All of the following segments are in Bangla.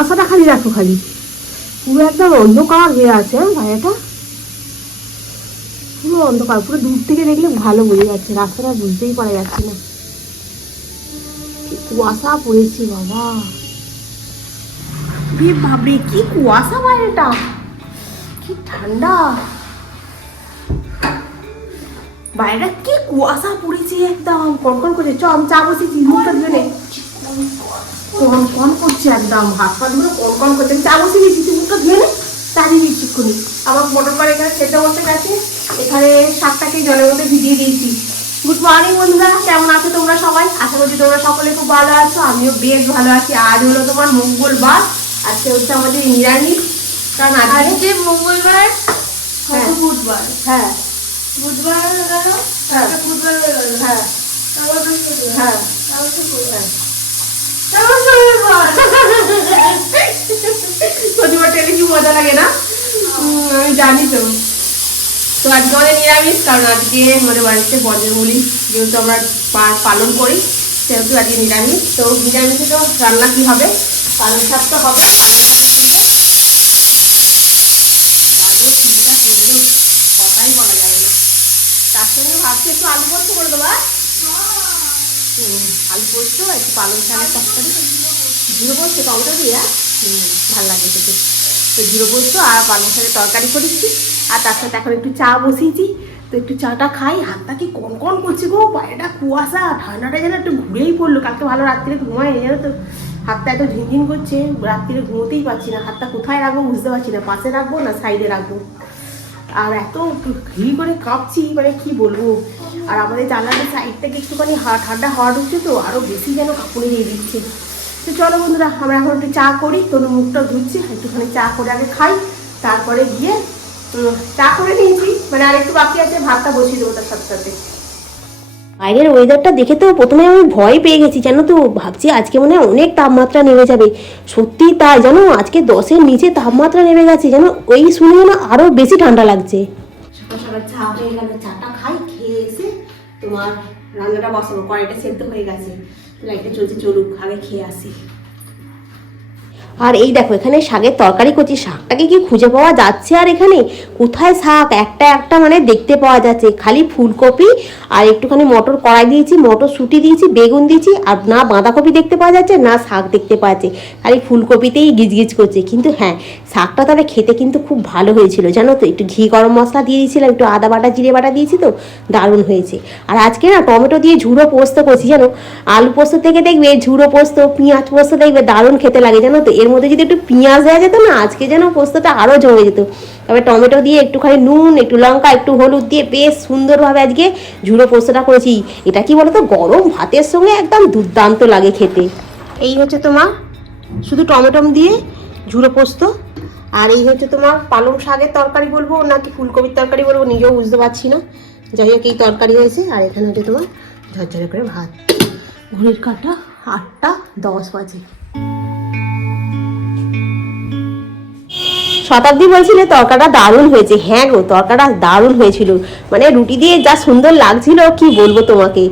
কুয়াশাটা খালি দেখো, খালি পুরো একদম অন্ধকার হয়ে আছে বাইরেটা, পুরো অন্ধকার। পুরো দূর থেকে দেখলে ভালো বোঝা যাচ্ছে, রাস্তাটা বুঝতেই পারা যাচ্ছে না, কুয়াশা পড়েছে বাবা। বাবরে কি কুয়াশা বাইরেটা, কি ঠান্ডা বাইরেটা, কি কুয়াশা পড়েছে একদম কনকন করছে। চ আমি চা বসেছি, মুখটা ধুয়ে নে। কনকন করছে একদম, হাত পা ধরে কনকন করছে। চা বসে গেছি, তুই মুখটা ধুয়ে নে, চা দিয়ে দিচ্ছিক্ষুনি। আমার মোটর করে এখানে সেদ্ধ বসে গেছে, এখানে শাকটাকে জলের মধ্যে ভিজিয়ে দিয়েছি। গুড মর্নিং বন্ধুরা, কেমন আছো তোমরা সবাই? আশা করছি তোমরা সকলে খুব ভালো আছো, আমিও বেশ ভালো আছি। আজ হলো তোমার মঙ্গলবার, আজকে হচ্ছে আমাদের নিরামিষ, কারণ আজকে মঙ্গলবার, বুধবার, হ্যাঁ বুধবার হয়ে গেল, বুধবার হয়ে গেল, হ্যাঁ তারপর বৃহস্পতিবার, হ্যাঁ তারপর শুক্রবার, শনিবার টেনে কি মজা লাগে না? আমি জানি তো। তো আজকে আমাদের নিরামিষ, কারণ আজকে আমাদের বাড়িতে বজরঙ্গলি যেহেতু আমরা পালন করি, সেহেতু আজকে নিরামিষ। তো নিরামিষে তো রান্না কি হবে, পালন শাক তো হবে, কথাই বলা যাবে না। তার সঙ্গে ভাবছি একটু আলু পোস্ত করে দেবো। আলু পোস্ত, একটু পালং শাকের তরকারি, ঝুড়ো পোস্ত টমেটো দিয়ে, ভালো লাগে খেতে। তো ঝুড়ো পোস্ত আর পালং শাকের তরকারি করেছি, আর তার সাথে এখন একটু চা বসিয়েছি। তো একটু চাটা খাই, হাতটা কি কনকন করছে গো, বাইরেটা কুয়াশা, ঠান্ডাটা যেন একটু ঘুরেই পড়লো। কালকে ভালো রাত্রিরে ঘুমায় জানো তো, হাতটা এত ঝিনঝিন করছে, রাত্রিরে ঘুমোতেই পারছি না। হাতটা কোথায় রাখবো বুঝতে পারছি না, পাশে রাখবো না সাইডে রাখবো, আর এত ঘি করে কাঁপছি, মানে কি বলবো। আর আমাদের জানলার সাইড থেকে একটুখানি ঠান্ডা হাওয়া ঢুকছে, তো আরও বেশি যেন কাঁপুনি দিয়ে দিচ্ছে। তো চলো বন্ধুরা, আমরা এখন একটু চা করি, তোর মুখটা ধুচ্ছি, একটুখানি চা করে আগে খাই, তারপরে গিয়ে চা করে নিয়েছি, মানে আর একটু বাকি আছে, ভাতটা বসিয়ে দেবো তার সাথে সাথে। বাইরের ওয়েদারটা দেখে তো প্রথমে আমি ভয় পেয়ে গেছি, জানো তো, ভাবছি আজকে মনে হয় অনেক তাপমাত্রা নেমে যাবে। সত্যি তাই, জানো আজকে 10-এর নিচে তাপমাত্রা নেমে গেছে, যেন ওই শুনে না আরো বেশি ঠান্ডা লাগছে। সকাল সকাল চা হয়ে গেল, চাটা খাই, খেয়ে এসে তোমার রান্নাটা বসাবো, কড়াইটা সেদ্ধ হয়ে গেছে, লাইটটা চলছে, চলুক আগে খেয়ে আসি। আর এই দেখো এখানে শাকের তরকারি করছি, শাকটাকে কি খুঁজে পাওয়া যাচ্ছে? আর এখানে কোথায় শাক, একটা একটা মানে দেখতে পাওয়া যাচ্ছে, খালি ফুলকপি আর একটুখানি মটর কড়াই দিয়েছি, মটরশুঁটি দিয়েছি, বেগুন দিয়েছি, আর না বাঁধাকপি দেখতে পাওয়া যাচ্ছে, না শাক দেখতে পাওয়া যাচ্ছে, খালি ফুলকপিতেই গিজগিজ করছে। কিন্তু হ্যাঁ, শাকটা তবে খেতে কিন্তু খুব ভালো হয়েছিল, জানো তো। একটু ঘি গরম মশলা দিয়ে দিয়েছিলাম, একটু আদা বাটা জিরে বাটা দিয়েছি, তো দারুণ হয়েছে। আর আজকে না টমেটো দিয়ে ঝুড়ো পোস্ত করছি, জানো। আলু পোস্ত থেকে দেখবে ঝুড়ো পোস্ত, পেঁয়াজ পোস্ত দেখবে দারুণ খেতে লাগে, জানো তো। এর মধ্যে যদি একটু পেঁয়াজ দেওয়া যেত না, আজকে যেন পোস্তটা আরও জমে যেত। তবে টমেটো দিয়ে একটুখানি নুন, একটু লঙ্কা, একটু হলুদ দিয়ে বেশ সুন্দরভাবে আজকে ঝুড়ো পোস্তটা করেছি। এটা কি বলতো, গরম ভাতের সঙ্গে একদম দুর্দান্ত লাগে খেতে। এই হচ্ছে তোমার শুধু টমেটো দিয়ে ঝুড়ো পোস্ত, আর এই হচ্ছে তোমার পালং শাকের তরকারি বলবো নাকি ফুলকপির তরকারি বলবো, নিজেও বুঝতে পারছি না। যাই হোক এই তরকারি হয়েছে, আর এখানে হচ্ছে তোমার ঝরঝরে করে ভাত। ঘড়ির কাঁটা 8টা 10 বাজে। শতাব্দী বলছিলে তরকাটা দারুণ হয়েছে। হ্যাঁ গো, তরকাটা দারুণ হয়েছিল, মানে রুটি দিয়ে যা সুন্দর লাগছিল কি বলবো তোমাকে।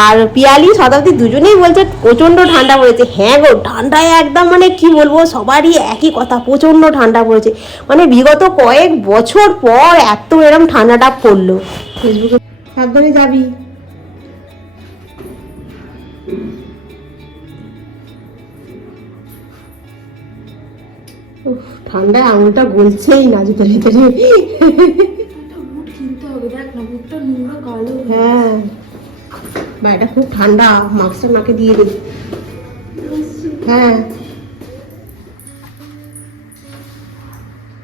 আর পিয়ালি শতাব্দী দুজনেই বলছে প্রচণ্ড ঠান্ডা পড়েছে। হ্যাঁ গো, ঠান্ডায় একদম মানে কি বলবো, সবারই একই কথা, প্রচণ্ড ঠান্ডা পড়েছে। মানে বিগত কয়েক বছর পর এত এরম ঠান্ডাটা পড়লো। ফেসবুকে সাবধানে যাবি। ঠান্ডায় আঙুলটা গলছেই না ভিতরে ভিতরে। হ্যাঁ, বাইরেটা খুব ঠান্ডা, মাস্কটা নাকে দিয়ে দিই। হ্যাঁ,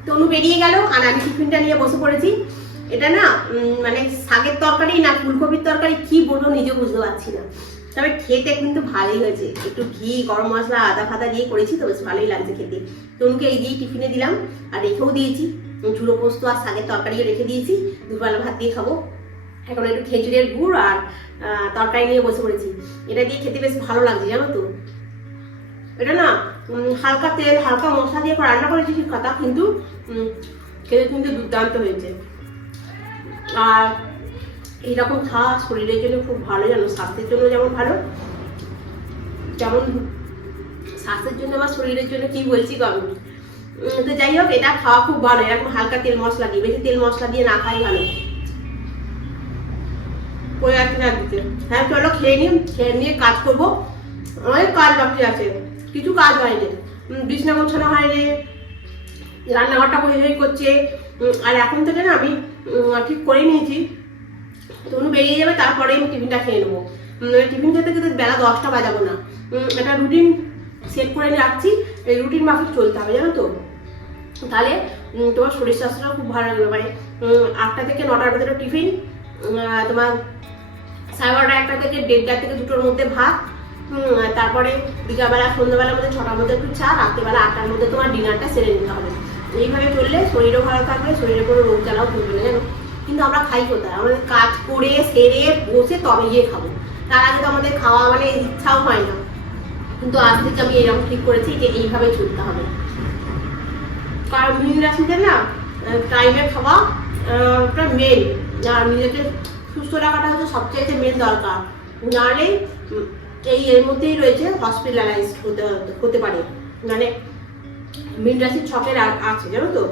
তনু বেরিয়ে গেল, আর আমি টিফিনটা নিয়ে বসে পড়েছি। এটা না মানে শাকের তরকারি না ফুলকপির তরকারি কি বলবো নিজে বুঝতে পারছি না, তবে খেতে কিন্তু ভালোই হয়েছে। একটু ঘি গরম মশলা আদা ফাদা দিয়ে করেছি, তো বেশ ভালোই লাগছে খেতে। তনুকে এই দিয়ে টিফিনে দিলাম, আর রেখেও দিয়েছি ঝুড়ো পোস্ত আর শাকের তরকারিও রেখে দিয়েছি, দুপুরবেলা ভাত দিয়ে খাবো। এখন একটু খেজুরের গুড় আর তরকারি নিয়ে বসে পড়েছি। এটা দিয়ে খেতে বেশ ভালো লাগছে, জানো তো। এটা না হালকা তেল হালকা মশলা দিয়ে রান্না করেছি ঠিক কথা, কিন্তু খেতে কিন্তু দুর্দান্ত হয়েছে। আর এইরকম খাওয়া শরীরের জন্য খুব ভালো, জানো, স্বাস্থ্যের জন্য যেমন ভালো, যেমন স্বাস্থ্যের জন্য আমার শরীরের জন্য কি বলছি গরম। তো যাই হোক, এটা খাওয়া খুব ভালো, এরকম হালকা তেল মশলা দিয়ে, বেশি তেল মশলা দিয়ে না খাই ভালো। ওই আর কি না দিতে। হ্যাঁ চলো খেয়ে নিই, খেয়ে নিয়ে কাজ করবো। অনেক কাজ বাকি আছে, কিছু কাজ হয়নি, বিছনা গোছানো হয়নি, রান্নাঘরটা হয়ে করছে। আর এখন থেকে না আমি ঠিক করে নিয়েছি, তনু বেরিয়ে যাবে, তারপরে আমি টিফিনটা খেয়ে নেবো। টিফিন খেতে খেতে বেলা 10টা বাজাবো না। একটা রুটিন সেট করে নিয়ে রাখছি, এই রুটিন মাফিক চলতে হবে জানো তো, তাহলে তোমার শরীর স্বাস্থ্যটা খুব ভালো লাগবে। মানে 8টা থেকে 9টার ভিতরে টিফিন, তোমার 11:30 1টা থেকে 1:30 থেকে 2টোর মধ্যে ভাত, তারপরে বিকালবেলা সন্ধ্যাবেলার মধ্যে 6টার মধ্যে একটু চা, রাত্রেবেলা 8টার মধ্যে তোমার ডিনারটা সেরে নিতে হবে। এইভাবে চললে শরীরও ভালো থাকবে, শরীরে কোনো রোগ জ্বালাও করবে না জানো। কিন্তু আমরা খাই কোথায়, আমাদের কাজ করে সেরে বসে তবে গিয়ে খাবো, তার আগে তো আমাদের খাওয়া মানে ইচ্ছাও হয় না। কিন্তু আজ থেকে আমি এরকম ঠিক করেছি যে এইভাবে চলতে হবে, কারণ মীন রাশিতে না টাইমে খাওয়া মেন, আর নিজেকে সুস্থ রাখাটা হচ্ছে সবচেয়ে মেন দরকার। নাহলে এর মধ্যেই রয়েছে হসপিটালাইজ হতে পারে, মানে মীন রাশির ছকের আছে জানো তো,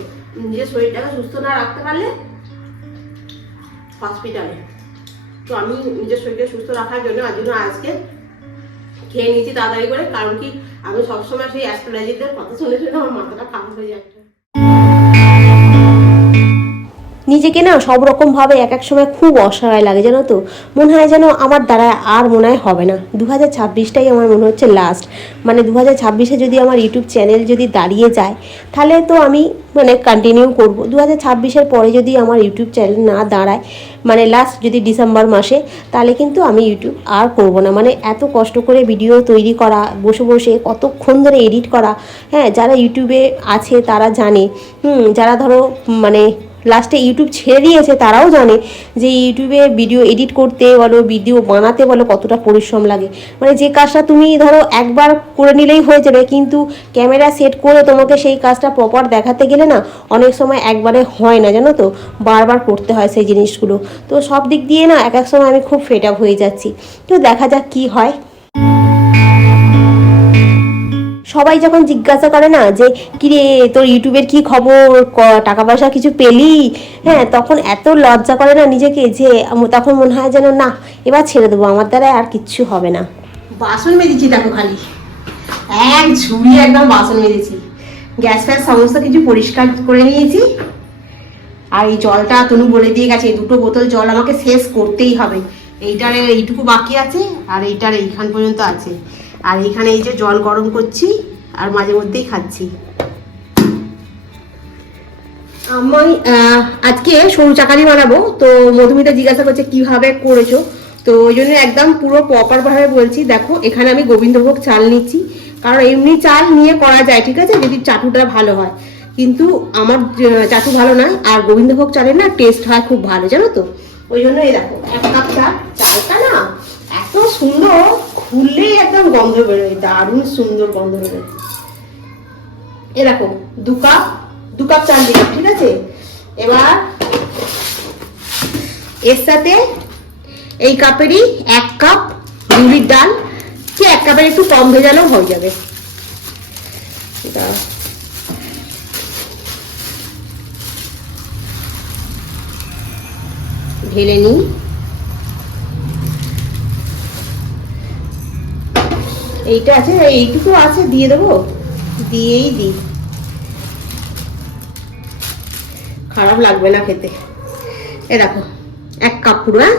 নিজের শরীরটাকে সুস্থ না রাখতে পারলে হসপিটালে। তো আমি নিজের শরীরকে সুস্থ রাখার জন্য আজকে খেয়ে নিয়েছি তাড়াতাড়ি করে, কারণ কি আমি সবসময় সেই অ্যাস্ট্রোলজিদের কথা শুনে শুনে আমার মাথাটা খারাপ হয়ে যাচ্ছে। নিজেকে না সব রকমভাবে এক এক সময় খুব অসহায় লাগে জানো তো, মনে হয় যেন আমার দ্বারা আর মনে হয় হবে না, 2026টাই আমার মনে হচ্ছে লাস্ট। মানে 2026-এ যদি আমার ইউটিউব চ্যানেল যদি দাঁড়িয়ে যায় তাহলে তো আমি মানে কন্টিনিউ করব। 2026-এর পরে যদি আমার ইউটিউব চ্যানেল না দাঁড়ায়, মানে লাস্ট যদি ডিসেম্বর মাসে, তাহলে কিন্তু আমি ইউটিউব আর করব না। মানে এত কষ্ট করে ভিডিও তৈরি করা, বসে বসে কতক্ষণ ধরে এডিট করা, হ্যাঁ যারা ইউটিউবে আছে তারা জানে, যারা ধরো মানে লাস্টে ইউটিউব ছেড়ে দিয়েছে তারাও জানে যে ইউটিউবে ভিডিও এডিট করতে বলো, ভিডিও বানাতে বলো কতটা পরিশ্রম লাগে। মানে যে কাজটা তুমি ধরো একবার করে নিলেই হয়ে যাবে, কিন্তু ক্যামেরা সেট করে তোমাকে সেই কাজটা প্রপার দেখাতে গেলে না অনেক সময় একবারে হয় না জানো তো, বারবার করতে হয় সেই জিনিসগুলো। তো সব দিক দিয়ে না এক এক সময় আমি খুব ফেড আপ হয়ে যাচ্ছি। তো দেখা যাক কি হয়। সবাই যখন জিজ্ঞাসা করে না যে কিরে তোর ইউটিউবের কি খবর, টাকা পয়সা কিছু পেলি, হ্যাঁ তখন এত লজ্জা করে না নিজেকে, যে তখন মনে হয় যেন না এবার ছেড়ে দেবো, আমার দ্বারা আর কিচ্ছু হবে না। বাসন মেজেছি দেখো, খালি এক ঝুড়ি একদম বাসন মেজেছি, গ্যাস ফ্যাস সমস্ত কিছু পরিষ্কার করে নিয়েছি। আর এই জলটা তনু বলে দিয়ে গেছে 2টো বোতল জল আমাকে শেষ করতেই হবে। এইটার এইটুকু বাকি আছে, আর এইটার এইখান পর্যন্ত আছে। আর এইখানে এই যে জল গরম করছি আর মাঝে মধ্যেই খাচ্ছি। আমি আজকে সরু চাকারি বানাবো, তো মধুমিতা জিজ্ঞাসা করছে কিভাবে করেছো, তো ওই জন্য একদম পুরো প্রপার ভাবে বলছি। দেখো এখানে আমি গোবিন্দভোগ চাল নিচ্ছি, কারণ এমনি চাল নিয়ে করা যায় ঠিক আছে যদি চাটুটা ভালো হয়, কিন্তু আমার চাটু ভালো নয়, আর গোবিন্দভোগ চালের না টেস্ট হয় খুব ভালো জানো তো। ওই জন্য এই দেখো 1 কাপ চালটা না এত সুন্দর, খুললেই একদম গন্ধ বেরোয়, দারুণ সুন্দর গন্ধ বেরোয়। এ দেখো 2 কাপ চাল দিলাম ঠিক আছে। এবার এর সাথে এই কাপেরই 1 কাপ বিউলির ডাল, কি 1 কাপের একটু কম ভেজালেও হয়ে যাবে। ঢেলে নিই। এইটা আছে, এইটুকু আছে দিয়ে দেবো, দিয়েই দিই, খারাপ লাগবে না খেতে। এ দেখো 1 কাপ পুরো, হ্যাঁ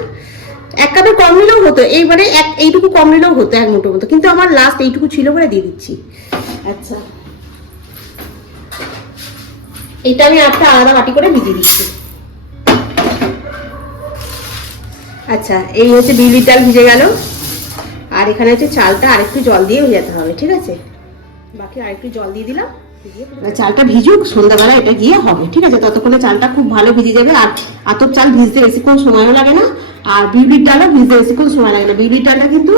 1 কাপের কম নিলেও হতো, এইবারে এইটুকু কম নিলেও হতো 1 মুঠোর মতো, কিন্তু আমার লাস্ট এইটুকু ছিল বলে দিয়ে দিচ্ছি। আচ্ছা এইটা আমি একটা আলাদা বাটি করে ভিজিয়ে দিচ্ছি। আচ্ছা এই হচ্ছে বিউলির ডাল ভিজে গেল, আর এখানে হচ্ছে চালটা আরেকটু জল দিয়ে ভেজাতে হবে ঠিক আছে, বাকি আরেকটু জল দিয়ে দিলাম। চালটা ভিজুক, সন্ধ্যাবেলা এটা গিয়ে হবে ঠিক আছে, ততক্ষণে চালটা খুব ভালো ভিজে যাবে। আর আতপ চাল ভিজতে বেশিক্ষণ সময়ও লাগে না, আর বিউলির ডালও ভিজতে বেশিক্ষণ সময় লাগে না। বিউলির ডালটা কিন্তু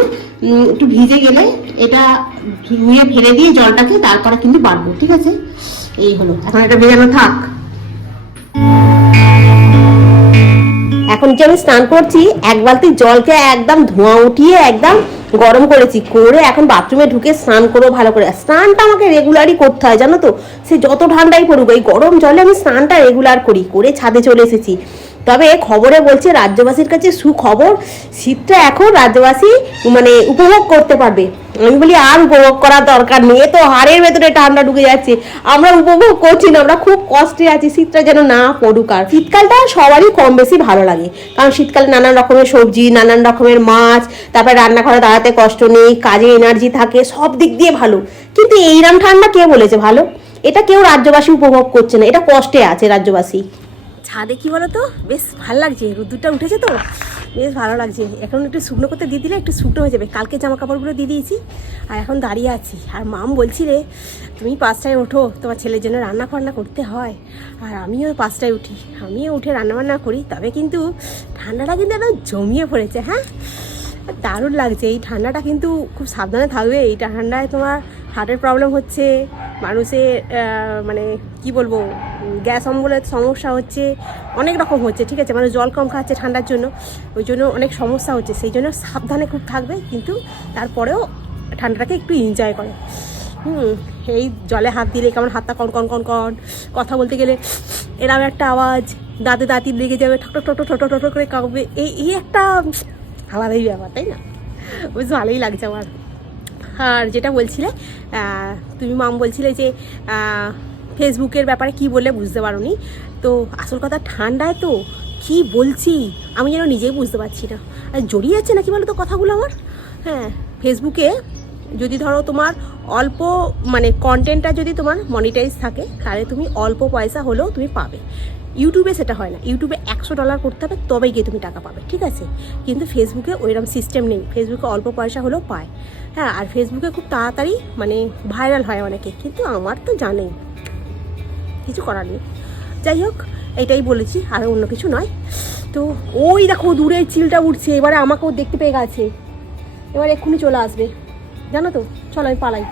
একটু ভিজে গেলে এটা ধুয়ে ফেলে দিয়ে জলটাকে তারপরে কিন্তু বাড়বো ঠিক আছে। এই হলো, এখন এটা ভেজানো থাক। এখন যে আমি স্নান করছি 1 বালতি জলকে একদম ধোঁয়া উঠিয়ে একদম গরম করেছি, করে এখন বাথরুমে ঢুকে স্নান করবো ভালো করে। স্নানটা আমাকে রেগুলারই করতে হয় জানো তো, সে যত ঠান্ডাই পড়ুক এই গরম জলে আমি স্নানটা রেগুলার করি। করে ছাদে চলে এসেছি। তবে খবরে বলছে রাজ্যবাসীর কাছে সুখবর, শীতটা এখন রাজ্যবাসী মানে উপভোগ করতে পারবে। আমি বলি আর উপভোগ করার দরকার নেই, তো হাড়ের ভেতরে ঠান্ডা ঢুকে যাচ্ছে, আমরা উপভোগ করছি না, আমরা খুব কষ্টে আছি, শীতটা যেন না পড়ুক। আর শীতকালটা সবারই কম বেশি ভালো লাগে, কারণ শীতকালে নানান রকমের সবজি, নানান রকমের মাছ, তারপরে রান্নাঘরে দাঁড়াতে কষ্ট নেই, কাজে এনার্জি থাকে, সব দিক দিয়ে ভালো। কিন্তু এইরকম ঠান্ডা কে বলেছে ভালো? এটা কেউ রাজ্যবাসী উপভোগ করছে না, এটা কষ্টে আছে রাজ্যবাসী। ছাদে কি বলো তো, বেশ ভালো লাগছে, রোদ্দুরটা উঠেছে তো বেশ ভালো লাগছে। এখন একটু শুকনো করতে দিয়ে দিলে একটু শুকনো হয়ে যাবে। কালকে জামা কাপড়গুলো দিয়ে দিয়েছি আর এখন দাঁড়িয়ে আছি। আর মাম বলছি রে তুমি 5টায় ওঠো, তোমার ছেলের জন্য রান্না বান্না করতে হয়, আর আমিও 5টায় উঠি, আমিও উঠে রান্নাবান্না করি। তবে কিন্তু ঠান্ডাটা কিন্তু একদম জমিয়ে পড়েছে। হ্যাঁ, দারুণ লাগছে এই ঠান্ডাটা, কিন্তু খুব সাবধানে থাকবে। এই ঠান্ডায় তোমার হার্টের প্রবলেম হচ্ছে, মানুষের মানে কি বলবো, গ্যাস অম্বলের সমস্যা হচ্ছে, অনেক রকম হচ্ছে, ঠিক আছে। মানুষ জল কম খাচ্ছে ঠান্ডার জন্য, ওই জন্য অনেক সমস্যা হচ্ছে। সেই জন্য সাবধানে খুব থাকবে, কিন্তু তারপরেও ঠান্ডাটাকে একটু এনজয় করে। এই জলে হাত দিলে কেমন হাতটা কন কন কন কন, কথা বলতে গেলে এরকম একটা আওয়াজ, দাঁতে দাঁতি লেগে যাবে, ঠক ঠক ঠক ঠক ঠক করে কাঁপবে, এই একটা আলাদাই ব্যাপার, তাই না? বেশ ভালোই লাগছে আমার। আর যেটা বলছিলে তুমি মাম বলছিলে যে ফেসবুকের ব্যাপারে কি বললে বুঝতে পারোনি, তো আসল কথা ঠান্ডায় তো কি বলছি আমি যেন নিজেই বুঝতে পারছি না। আর জড়িয়ে যাচ্ছে না কি বলো তো কথাগুলো আমার। হ্যাঁ, ফেসবুকে যদি ধরো তোমার অল্প মানে কন্টেন্টটা যদি তোমার মনিটাইজ থাকে, তাহলে তুমি অল্প পয়সা হলেও তুমি পাবে। ইউটিউবে সেটা হয় না, ইউটিউবে $100 করতে হবে তবেই গিয়ে তুমি টাকা পাবে, ঠিক আছে। কিন্তু ফেসবুকে ওইরকম সিস্টেম নেই, ফেসবুকে অল্প পয়সা হলেও পায়। হ্যাঁ, আর ফেসবুকে খুব তাড়াতাড়ি মানে ভাইরাল হয় অনেকে, কিন্তু আমার তো জানেই, কিছু করার নেই। যাই হোক, এইটাই বলেছি, আর অন্য কিছু নয়। তো ওই দেখো দূরে চিলটা উঠছে, এবারে আমাকেও দেখতে পেয়ে গেছে, এবার এক্ষুনি চলে আসবে, জানো তো। চলো আমি পালাই।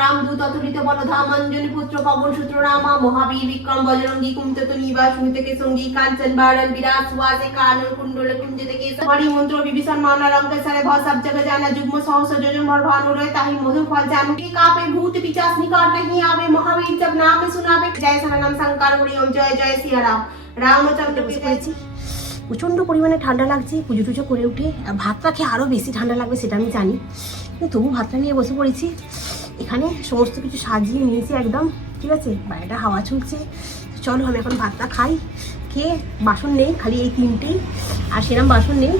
রামদূত অতুলিত বলধাম অঞ্জনী পুত্র পবন সূত্র রামা মহাবীর বিক্রম বজরঙ্গী কুমতত নিবাস সুমিতকে সঙ্গী কাঞ্চন বারণ বিরাট সুবাসে কানন কুণ্ডলে কুঞ্জতে কেশ হরি মন্ত্র বিভীষণ মানা লঙ্কা সারে ভস সব জগহ জানা যুগ্ম সহস্র যোজন ভর भानु रहे ताहि मधुर फल जानू के कापे भूत पिशाच निकट नहीं आवे महावीर जब नाम सुनावे जय सनम शंकर हरि ओम जय जय सिया राम रामचंद्र করেছি। প্রচণ্ড পরিমাণে ঠান্ডা লাগছে, পুজো টুজো করে উঠে ভাতটা খেয়ে আরও বেশি ঠান্ডা লাগবে সেটা আমি জানি, কিন্তু তবু ভাতটা নিয়ে বসে পড়েছি। এখানে সমস্ত কিছু সাজিয়ে নিয়েছি একদম, ঠিক আছে। বাইরেটা হাওয়া ছুটছে। চলো আমি এখন ভাতটা খাই, খেয়ে বাসন নেই খালি এই 3টেই, আর সেরকম বাসন নেই।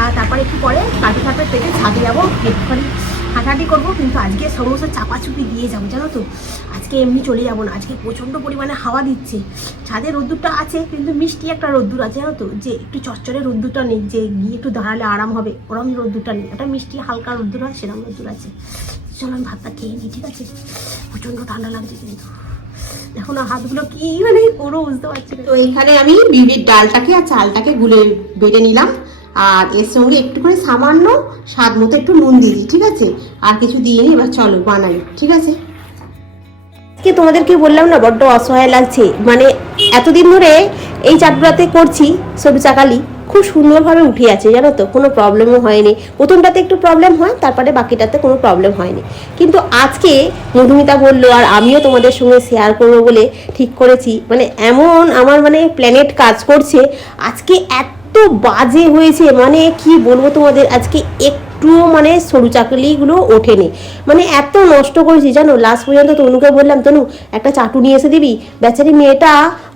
আর তারপরে একটু পরে কাটি কাটার পেটে ছাদে যাবো, একটুখানি হাঁটাহাঁটি করবো, কিন্তু আজকে সমস্ত চাপাচুপি দিয়ে যাবো জানো তো। আজকে এমনি চলে যাবো না, আজকে প্রচণ্ড পরিমাণে হাওয়া দিচ্ছে। ছাদে রোদ্দুরটা আছে, কিন্তু মিষ্টি একটা রোদ্দুর আছে জানো তো, যে একটু চচ্চরে রোদ্দুরটা নেই, যে গিয়ে একটু দাঁড়ালে আরাম হবে, ওরম রোদ্দুরটা নেই। একটা মিষ্টি হালকা রোদ্দুর হয়, সেরকম রোদ্দুর আছে। চলো আমি ভাতটা খেয়ে নিই, ঠিক আছে। প্রচণ্ড ঠান্ডা লাগছে কিন্তু, দেখো না হাতগুলো কি মানে পুরো বুঝতে পারছি না। তো এখানে আমি বিউলির ডালটাকে আর চালটাকে গুলে বেটে নিলাম, আর এর সঙ্গে একটুখানি সামান্য স্বাদ মতো একটু নুন দিই, ঠিক আছে। আর কিছু দিয়ে নি, এবার চলো বানাই, ঠিক আছে। আজকে তোমাদেরকে বললাম না বড্ড অসহায় লাগছে, মানে এতদিন ধরে এই চাটুরাতে করছি সবজি চাকালি, খুব সুন্দরভাবে উঠে আছে জানো তো, কোনো প্রবলেমও হয়নি। প্রথমটাতে একটু প্রবলেম হয়, তারপরে বাকিটাতে কোনো প্রবলেম হয়নি। কিন্তু আজকে মধুমিতা বললো, আর আমিও তোমাদের সঙ্গে শেয়ার করবো বলে ঠিক করেছি, মানে এমন আমার মানে প্ল্যানেট কাজ করছে আজকে, এত বাজে হয়েছে মানে কি বলবো তোমাদের। আজকে একটুও মানে সরু চাকলিগুলো ওঠেনি, মানে এত নষ্ট করেছি জানো। লাস্ট পর্যন্ত তনুকে বললাম, তনু একটা চাটু নিয়ে এসে দিবি। বেচারি মেয়েটা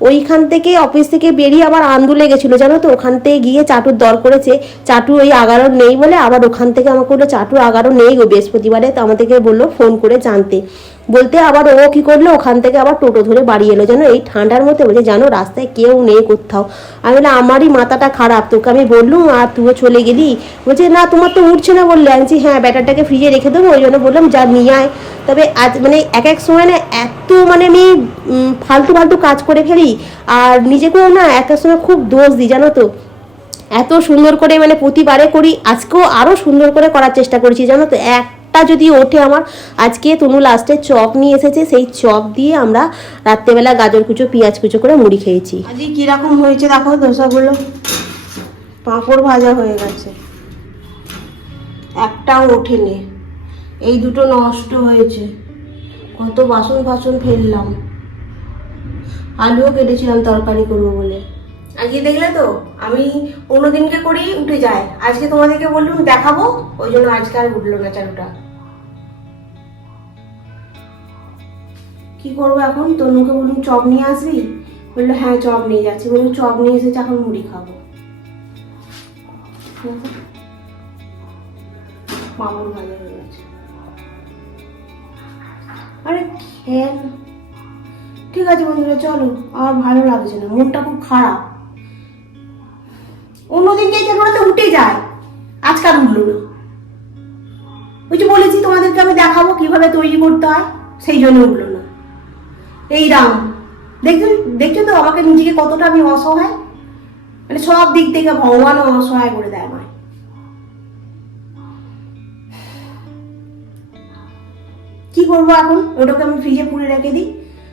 ওইখান থেকে অফিস থেকে বেরিয়ে আবার আন্দুলে গেছিলো জানো তো, ওখান থেকে গিয়ে চাটুর দর করেছে। চাটু ওই 11 নেই বলে আবার ওখান থেকে আমাকে বললো চাটু 11 নেই গো বৃহস্পতিবারে, তো আমাদেরকে বললো ফোন করে জানতে। বলতে আবার ও কি করলো, ওখান থেকে আবার টোটো ধরে বাড়ি এলো জানো, এই ঠান্ডার মধ্যে। বলছে জানো রাস্তায় কেউ নেই কোথাও। আমি বললাম আমারই মাথাটা খারাপ, তোকে আমি বললুম আর তুইও চলে গেলি। বলছে না তোমার তো উঠছে না বললে। আমি হ্যাঁ ব্যাটারটাকে ফ্রিজে রেখে দেবো, ওই জন্য বললাম যা নিয়ে আয়। তবে আজ মানে এক সময় না এত মানে আমি ফালতু ফালতু কাজ করে ফেলি, আর নিজেকেও না এক সময় খুব দোষ দিই জানো তো। এত সুন্দর করে মানে প্রতিবারে করি, আজকেও আরও সুন্দর করে করার চেষ্টা করেছি জানো তো। একটা একটা যদি ওঠে আমার। আজকে তনু লাস্টে চপ নিয়ে এসেছে, সেই চপ দিয়ে আমরা রাত্রেবেলা গাজর কুচো পেঁয়াজ কুচো করে মুড়ি খেয়েছি। আজকে কিরকম হয়েছে দেখো ধোসাগুলো, পাঁপড় ভাজা হয়ে গেছে, একটাও ওঠেনি, এই দুটো নষ্ট হয়েছে, কত বাসন ফাসন ফেললাম, আলুও কেটেছিলাম তরকারি করবো বলে। আজকে দেখলে তো আমি অন্যদিনকে করি উঠে যায়, আজকে তোমাদেরকে বললাম দেখাবো ওই জন্য আজকে আর উঠলো না চালুটা। কি করবো এখন? তনুকে বলুন চপ নিয়ে আসবি, বললো হ্যাঁ চপ নিয়ে যাচ্ছি, বলুন চপ নিয়ে এসেছে, এখন মুড়ি খাবো। পাঁপড় ভাজা হয়ে গেছে, আরে খেয়ে ঠিক আছে বন্ধুরা, চলো, আর ভালো লাগছে না, মনটা খুব খারাপ। অন্যদিন কে ক্যামেরাতে উঠে যায়, আজকাল উঠলো না। ওই যে বলেছি তোমাদেরকে আমি দেখাবো কিভাবে তৈরি করতে হয়, সেই জন্য উঠলো না। এই রাম, দেখছো তো আমাকে নিজেকে কতটা আমি অসহায়, মানে সব দিক থেকে ভগবানও অসহায় করে দেয় আমায়। কি করবো এখন? ওটাকে আমি ফ্রিজে পুরে রেখে দিই।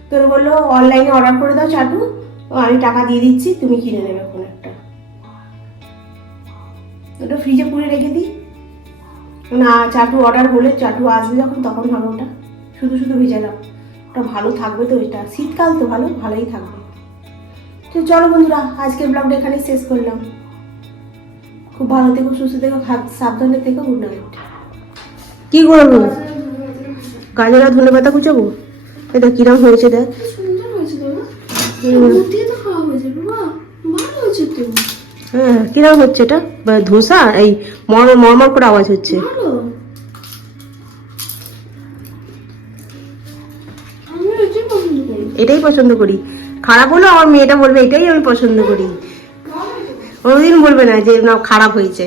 তোর বললো অনলাইনে অর্ডার করে দাও চাটু, আমি টাকা দিয়ে দিচ্ছি, তুমি কিনে নেবে কোন একটা। ওটা ফ্রিজে পুরে রেখে দিই, না চাটু অর্ডার হলে চাটু আসবে যখন তখন হবে ওটা, শুধু শুধু ভিজালাম, ওটা ভালো থাকবে তো, এটা শীতকাল তো ভালোই থাকবে। তো চলো বন্ধুরা, আজকের ব্লগটা এখানে শেষ করলাম। খুব ভালো থেকো, সুস্থ থেকো, সাবধানে থেকো, গুড নাইট। কি করবো? গাজর আর ধনে পাতা কুচাবো, এটা কিরম হয়েছে দেখ। সুন্দর হয়েছে তো, দুধ দিয়ে তো খাওয়া হয়েছে, বাবা ভালো হয়েছে তো। হ্যাঁ কিরম হচ্ছে এটা? ধোসা এই মরমর করে আওয়াজ হচ্ছে। ভালো, আমি এটাই পছন্দ করি। এটাই পছন্দ করি, খারাপ হলো আমার মেয়েটা বলবে এটাই আমি পছন্দ করি, কোনোদিন বলবে না যে না খারাপ হয়েছে।